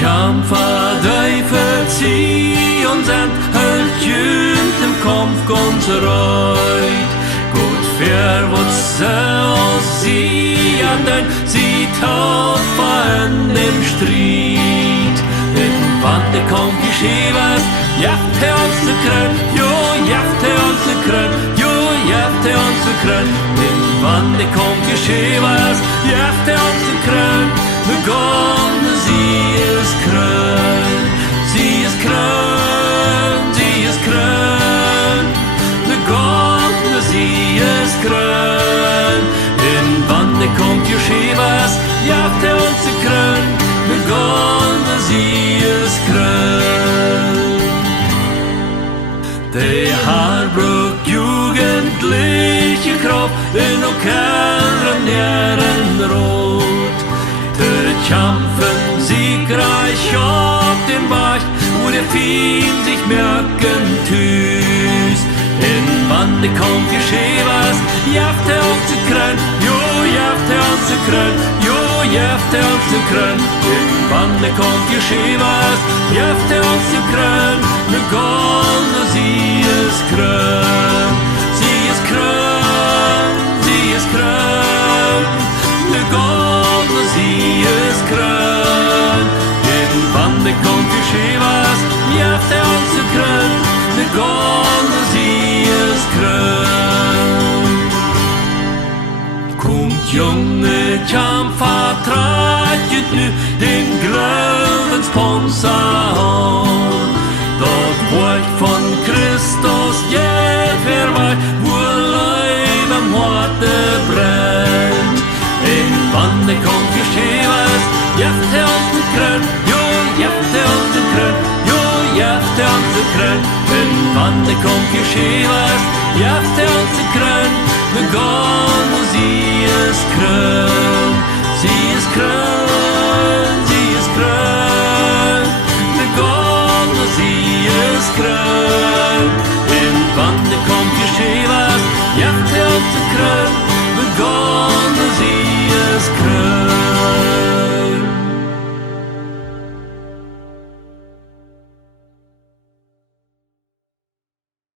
kämpar dig för Sion sänd, höll djupt im Kampf ganz reit. Gott för vårt se och sianden, sie tapfer in dem Streit. In Wande kommt geschehwas, jaft er uns zu krön, jo, jaft er uns zu krön, jo, jaft er uns zu krön. In Wande kommt geschehwas, jaft er uns zu krön, begonnen sie ist krön, sie ist krön, sie ist krön, begonnen sie ist krön. In Wande kommt geschehwas, jaft er uns zu krön, begonnen sie ist krön. De har brukt jugendliche Kraft in och kärren nären rot. Till kämpfen siegreich auf dem Bach, wo der Feind sich merken tüß. In Wande kommt geschehwas, jaft er uns zu krön, jo, jaft er uns zu krön, jo, jaft er uns zu krön. In Wande kommt geschehwas, jaft er uns zu krön, begonnen sie ist krön, sie ist krön, sie ist krön, begonnen sie ist krön. In Wande kommt geschehwas, jaft er uns zu krön, begonnen sie ist krön. Kommt junge Kämpfer, traget nu den Glaubens Panzer an. Dort Wort von Christus jäffer wo Leib am Harte brennt. In Wande kommt geschehwas, jaft er uns zu krön, jo, jaft er uns zu krön, jo, jaft er uns zu krön. In Wande kommt geschehwas, jaft er uns zu krön, begonnen sie ist krön, sie ist krön.